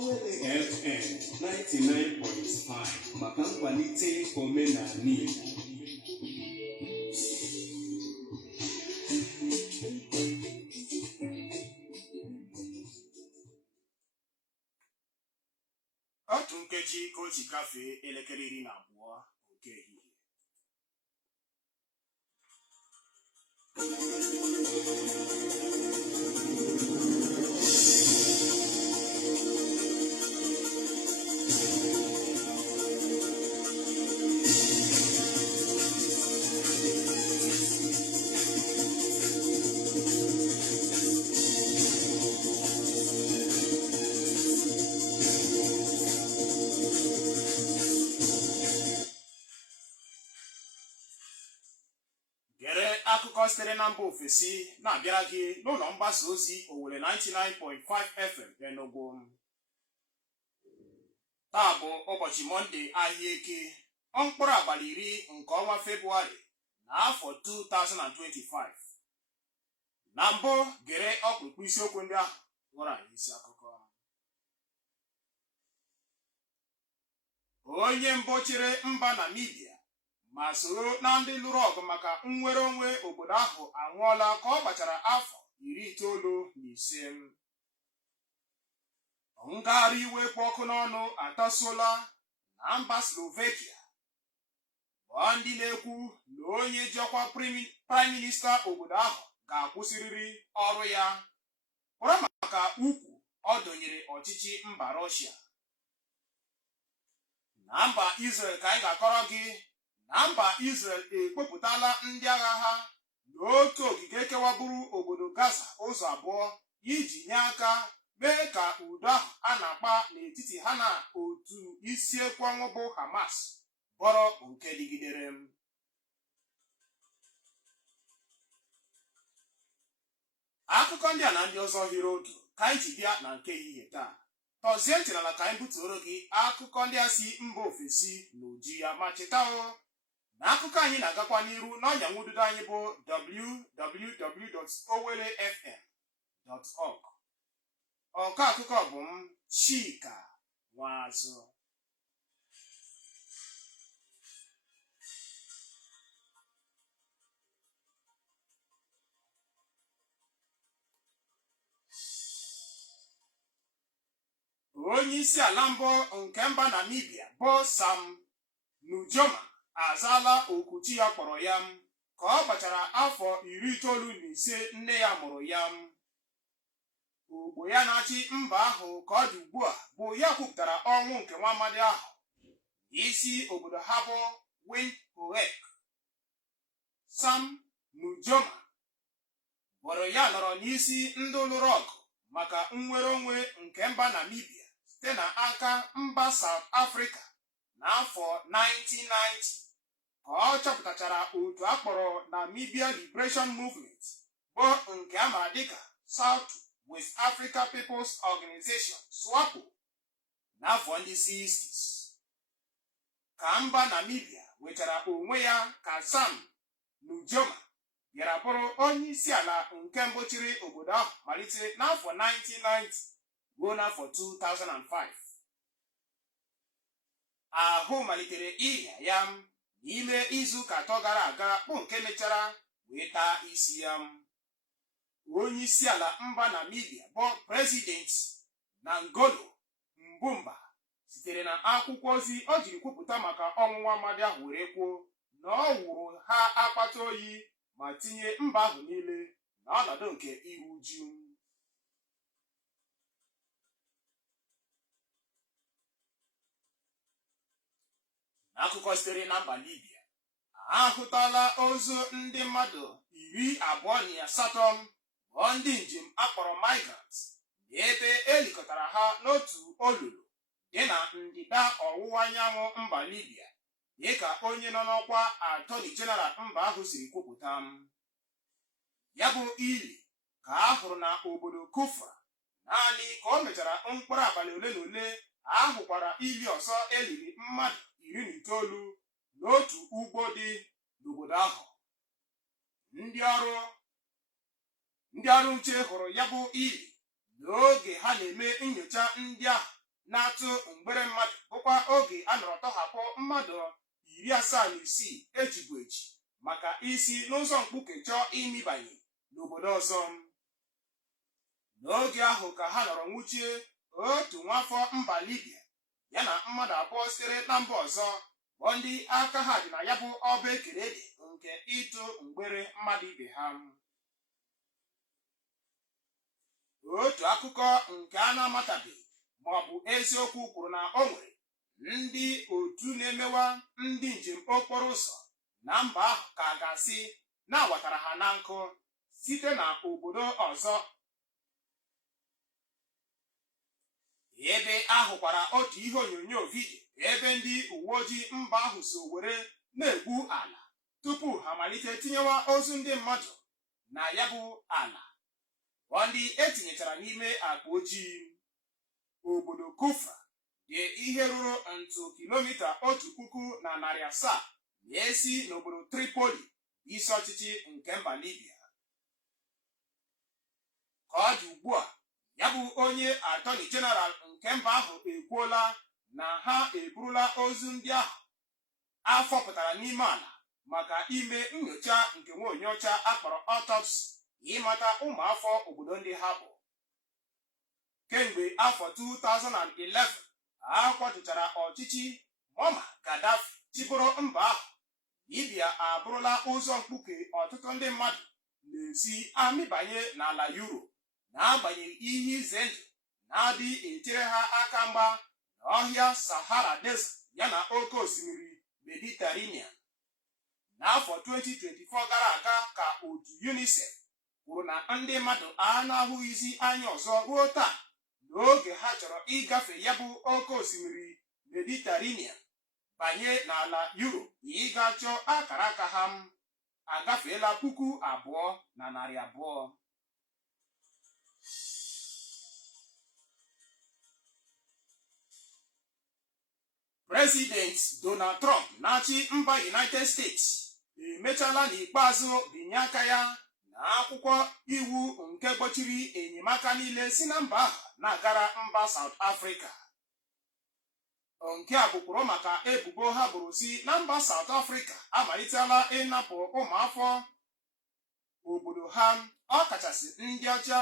FM 99.5 maka nkwalite omenala Igbo. Otu nkeji ka o ji gafee elekere 12 nke ehihie. Gere akụkọ sitere na mba ofesi na-abịara gị n'ụlọ mgbasa ozi Owere 99.5 FM Enugu. Taa bụ ụbọchị Mọnde ahịa Eke, mkpụrụ abalị 10 nke ọnwa Febụwarị n'afọ 2025. Na mbụ gere ọkpụrụkpụ isiokwu ndị ahụ ghọrọ anyị isi akụkọ. Onye mbụ chịrị mba Namibia ma soro na ndị lụrụ ọgụ maka nnwere onwe obodo ahụ anwụọla ka ọ gbachara afọ 95. Ngagharị iwe kpụ ọkụ n'ọnụ atasuola na mba Slovakia bụ ndị na-ekwu na onye ji ọkwa praịm minista obodo ahụ ga-akwụsịrịrị ọrụ ya kpọrọ maka ukwu ọ dọnyere ọchịchị mba Rọshia. Na mba Israel ka anyị ga-akọrọ gị na mba Israel ekpopụtala ndị agha ha n'otu ogige kewaburu obodo Gaza ụzọ abụọ iji nye aka mee ka udo ahụ a na-akpa n'etiti ha na otu isi ekwu ọnwụ bụ Hamas bụrụ nke dịgidere. Akụkọ ndị a na ndị ọzọ hiri otu ka anyị ji bịa na nke ehihie taa. Tọzie ntị n'ala ka anyị butuoro gị akụkọ ndị a si mba ofesi n'uju ya, ma cheta na akụkọ anyị na-agakwa n'iru n'ọnya nwududo anyị bụ www.owerefm.org. Ọkọ akụkọ bụ m Chika Nwazụ. Onye isi ala mbụ nke mba Namibia bụ Sam Nujoma azaala okuchi ya kpọrọ ya ka ọ gbachara afọ 95 nne ya mụrụ ya. Ogbo ya na-achị mba ahụ ka ọ dị ugbu a bụ ya kwupụtara ọnwụ nke nwa amadi ahụ n'isi obodo ha bụ Windhoek. Sam Nujoma bụrụ ya nọrọ n'isi ndị lụrụ ọgụ maka nnwere onwe nke mba Namibia site na aka mba South Africa n'afọ 1990 ka ọ chọpụtachara otu akpọrọ Namibia Liberation Movement bụ nke a maara dịka South West Africa People's Organization SWAPO n'afọ ndị 60s. Ka mba Namibia nwetara onwe ya ka Sam Nujoma bịara bụrụ onye isi ala nke mbụ chịrị obodo ahụ malite n'afọ 1990 ruo n'afọ 2005. Ahụ malitere ịhịa ya n'ime izuụka 3 gara aga bụ nke mechara wee taa isi ya. Onye isi ala mba Namibia bụ President Nangolo Mbumba sitere na akwụkwọ ozi o jiri kwupụta maka ọnwụnwa amadi ahụ were kwuo na ọ wụrụ ha akpata oyi ma tinye mba ahụ niile n'ọnọdụ nke iru uju. N'akụkọ sitere na mba Libya, ahụtala ozu ndị mmadụ 28 bụ ndị njem akpọrọ migrants n'ebe elikọtara ha n'otu olulu dị na ndịda ọwụwa anyanwụ mba Libya, dịka onye nọ n'ọkwa Attorney General mba ahụ siri kwupụta. Ya bụ ili ka a hụrụ na obodo Kufra, naanị ka o mechara mkpụrụ abalị ole na ole ahụkwara ili ọzọ eliri mmadụ 19 n'otu ugbo dị n'obodo ahụ. Ndị ọrụ nche hụrụ ya bụ ili n'oge ha na-eme nnyocha ndị ahụ na-atụ mgbere mmadụ bụkwa oge a nọrọ tọhapụ mmadụ 76 ejibu eji maka isi n'ụzọ mkpuke chọọ imibanye n'obodo ọzọ. N'oge ahụ ka ha nọrọ nwụchie otu nwafọ mba Libya ya na mmadụ abụọ sitere na mba ọzọ bụ ndị aka ha dị na ya bụ ọba ekere ede nke ịtụ mgbere mmadụ ibe ha. Otu akụkọ nke a na-amatabeghị ma ọ bụ eziokwu kwuru na o nwere ndị otu na-emewa ndị njem okporo ụzọ na mba ahụ ka a ga-asị na-awatara ha na nkụ site na obodo ọzọ, ebe ahụkwara otu ihe onyonyo vidio ebe ndị uwe ojii mba ahụ so were na-egwu ala tupu ha malite tinyewa ozu ndị mmadụ na ya bụ ala ndị etinyechara n'ime akpa ojii. Obodo Kufra dị ihe ruru ntụ kilomita 1,700 na-esi n'obodo Tripoli, isi ọchịchị nke mba Libya. Ka ọ dị ugbu a, ya bụ onye atọni jeneral nke mba ahụ ekwuola na ha eburula ozu ndị ahụ afọpụtara n'ime ala maka ime nyocha nke nwaonye ọcha akpọrọ autopsy ịmata ụmụafọ obodo ndị ha bụ. Kemgbe afọ 2011 a kwatuchara ọchịchị Muammar Gaddafi chịbụrụ mba ahụ, Libya abụrụla ụzọ mkpuke ọtụtụ ndị mmadụ na-esi amịbanye n'ala Europe n'agbanyeghị ihe ize ndụ na-adị echere ha aka mgba n'ọhịa Sahara Desert ya na oke osimiri Mediterranean. N'afọ 2024 gara aga ka otu UNICEF kwuru na ndị mmadụ a na-ahụghịzi anya ọzọ ruo taa n'oge ha chọrọ ịgafe ya bụ oke osimiri Mediterranean banye n'ala Europe ịga chọọ akara aka ha agafeela 2,200. President Donald Trump na-achị mba United States emechala n'ikpeazụ binye aka ya n'akwụkwọ iwu nke gbochiri enyemaka niile si na mba ahụ na-agara mba South Africa. Nke a bụkwuru maka ebubo ha boro si na mba South Africa amalitela ịnapụ ụmụafọ obodo ha, ọkachasị ndị ọcha,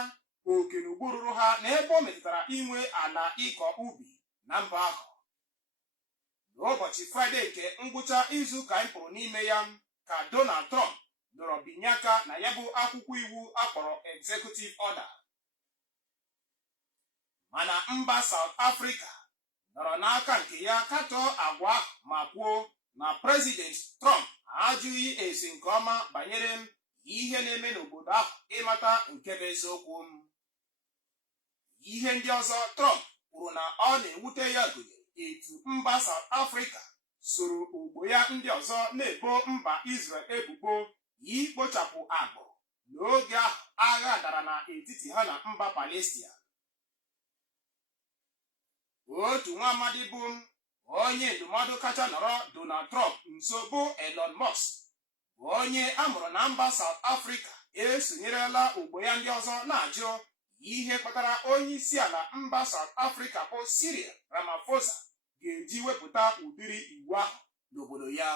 oke na ugwu ruru ha n'ebe o metụtara inwe ala ịkọ ubi na mba ahụ. N'ụbọchị Fraịde nke ngwụcha izu ka anyị pụrụ n'ime ya ka Donald Trump dọrọ binye aka na ya bụ akwụkwọ iwu akpọrọ Executive Order. Mana mba South Africa nọrọ n'aka nke ya katọọ agwa ahụ ma kwuo na President Trump ajụghị esi nke ọma banyere ihe na-eme n'obodo ahụ ịmata nke bụ eziokwu. Ihe ndị ọzọ Trump kwuru na ọ na-ewute ya gụnyere etu mba South Africa soro ogbo ya ndị ọzọ na-ebo mba Israel ebubo ikpochapụ agbụrụ n'oge ahụ agha dara n'etiti ha na mba Palestia. Otu nwa amadi bụ onye ndụmọdụ kacha nọrọ Donald Trump nso bụ Elon Musk bụ onye amụrụ na mba South Africa esonyerela ogbo ya ndị ọzọ na-ajụ ihe kpatara onye isi ala mba South Africa bụ Cyril Ramaphosa ga-eji wepụta ụdịrị iwu ahụ n'obodo ya.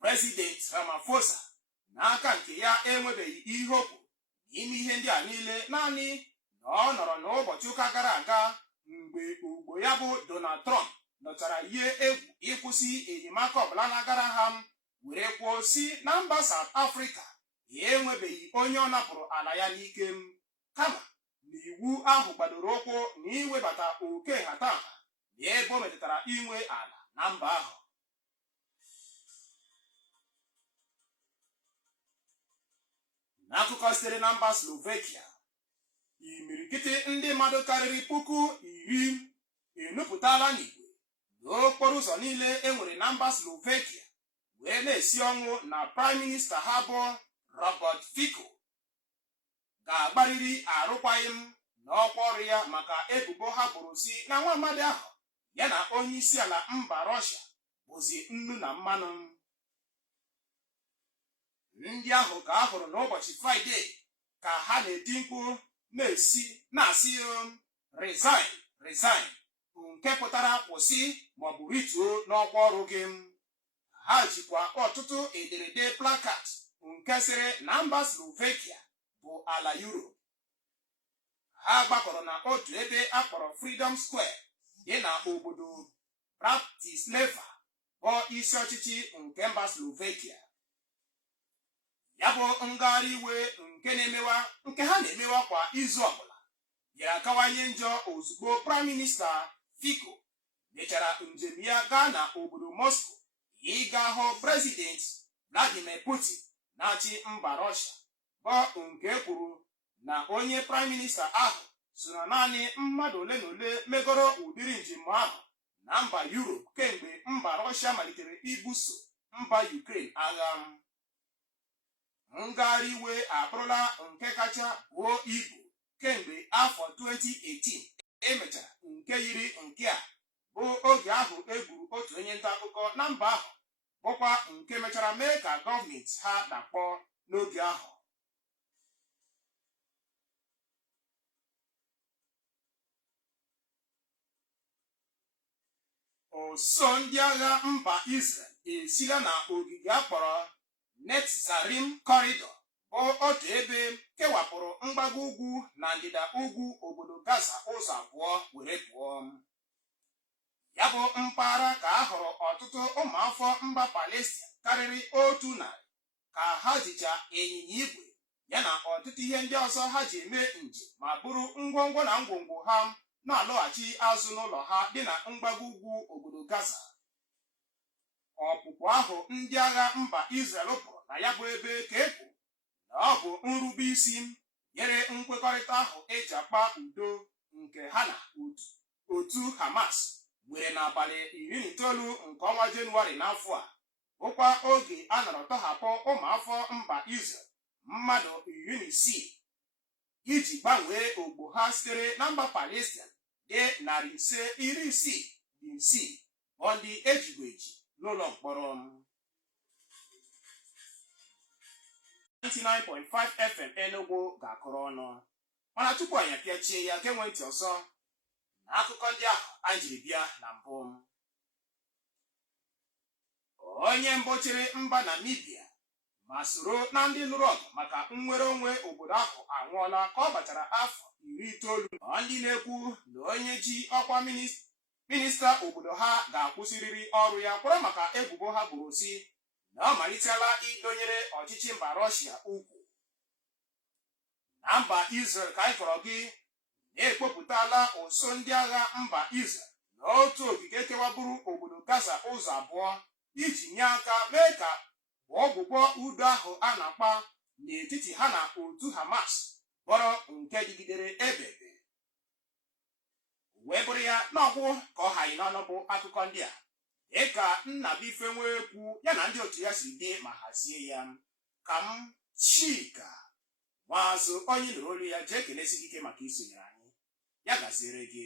President Ramaphosa n'aka nke ya enwebeghị ihe okwu n'ime ihe ndị a niile, naanị na ọ nọrọ n'ụbọchị ụka gara aga mgbe ogbo ya bụ Donald Trump nọchara ihe egwu ịkwụsị enyemaka ọbụla na-agara ha were kwuo si na mba South Africa enwebeghị onye ọ napụrụ ala ya n'ike, kama na iwu ahụ gbadoro ụkwụ na iwebata oke nhatanha n'ebe o metụtara inwe ala na mba ahụ. N'akụkọ sitere na mba Slovakia, imirikiti ndị mmadụ karịrị 10,000 enupụtala n'igwe n'okporo ụzọ niile enwere na mba Slovakia wee na-esi ọnwụ na Prime Minista ha bụ Robert Fico ga-agbarịrị arụkwaghịm n'ọkwa ọrụ ya maka ebubo ha boro si na nwa amadi ahụ ya na onye isi ala mba Russia bụzi nnu na mmanụ. Ndị ahụ ka a hụrụ n'ụbọchị Fraịde ka ha na-eti mkpu na-asị resign resign, nke pụtara kwụsị maọbụ rituo n'ọkwa ọrụ gị. Ha jikwa ọtụtụ ederede placards nke sịrị na mba Slovakia bụ ala Europe. Ha gbakọrọ na otu ebe akpọrọ Freedom Square dị na obodo Bratislava bụ isi ọchịchị nke mba Slovakia. Ya bụ ngagharị iwe nke ha na-emewa kwa izu ọbụla bịara kawanye njọ ozugbo Prime Minister Fico mechara njem ya gaa na obodo Moscow ịga hụ President Vladimir Putin na-achị mba Russia, bụ nke kwuru na onye Prime Minister ahụ so na naanị mmadụ ole na ole megoro ụdịrị njem ahụ na mba Europe kemgbe mba Russia malitere ibuso mba Ukraine agha. Ngagharị iwe abụrụla nke kacha buo ibu kemgbe afọ 2018 emechara nke yiri nke a, bụ oge ahụ egburu otu onye nta akụkọ na mba ahụ, bụkwa nke mechara mee ka gọọmenti ha dakpọọ n'oge ahụ. Ụsọ ndị agha mba Israel esila na ogige akpọrọ Netzarim Corridor, bụ otu ebe kewapụrụ mgbago ugwu na ndịda ugwu obodo Gaza ụzọ abụọ were pụọ. Ya bụ mpaghara ka a hụrụ ọtụtụ ụmụafọ mba Palestine karịrị 100 ka ha jicha ịnyịnya igwe ya na ọtụtụ ihe ndị ọzọ ha ji eme njem ma bụrụ ngwongwo na ngwongwo ha na-alọghachi azụ n'ụlọ ha dị na mgbago ugwu obodo Gaza. Ọpụpụ ahụ ndị agha mba Israel pụrụ na ya bụ ebe ka e kwuru na ọ bụ nrube isi nyere nkwekọrịta ahụ eji akpa udo nke ha na otu Hamas nwere n'abalị 19 nke ọnwa Jenụwarị n'afọ a, bụkwa oge a nọrọ tọhapụ ụmụafọ mba Israel mmadụ 16 iji gbanwee ogbo ha sitere na mba Palestine dị 566 bụ ndị ejigbo eji n'ụlọ mkpọrọ. 99.5 FM Enugu ga-akụrụ ọnụ, mana tupu anyị apịachie ya ga-enwe ntị ọzọ na akụkọ ndị ahụ anyị jiri bịa na mbụ. Onye mbụ chịrị mba Namibia ma soro na ndị lụrụ ọgụ maka nnwere onwe obodo ahụ anwụọla ka ọ gbachara afọ 90. Ndị na-ekwu na onye ji ọkwa minista obodo ha ga-akwụsịrịrị ọrụ ya kwụrụ maka ebubo ha buru si na ọ malitela idonyere ọchịchị mba Russia ukwu. Na mba Israel ka anyị kọrọ gị na-ekpopụtala ụsọ ndị agha mba Israel na otu ogige kewaburu obodo Gaza ụzọ abụọ iji nye aka mee ka ọgwụgwọ udo ahụ a na-akpa n'etiti ha na otu Hamas bụrụ nke dịgidere ebebe. Wee bụrụ ya n'ọgwụ ka ọ haghị n'ọnụ bụ akụkọ ndị a dịka Nnabuife Nwekwu ya na ndị otu ya si dị ma hazie ya. Ka m Chika Nwazụ onye nụrụ olu ya jee kelesi ike maka isonyere anyị. Ya gaziere gị.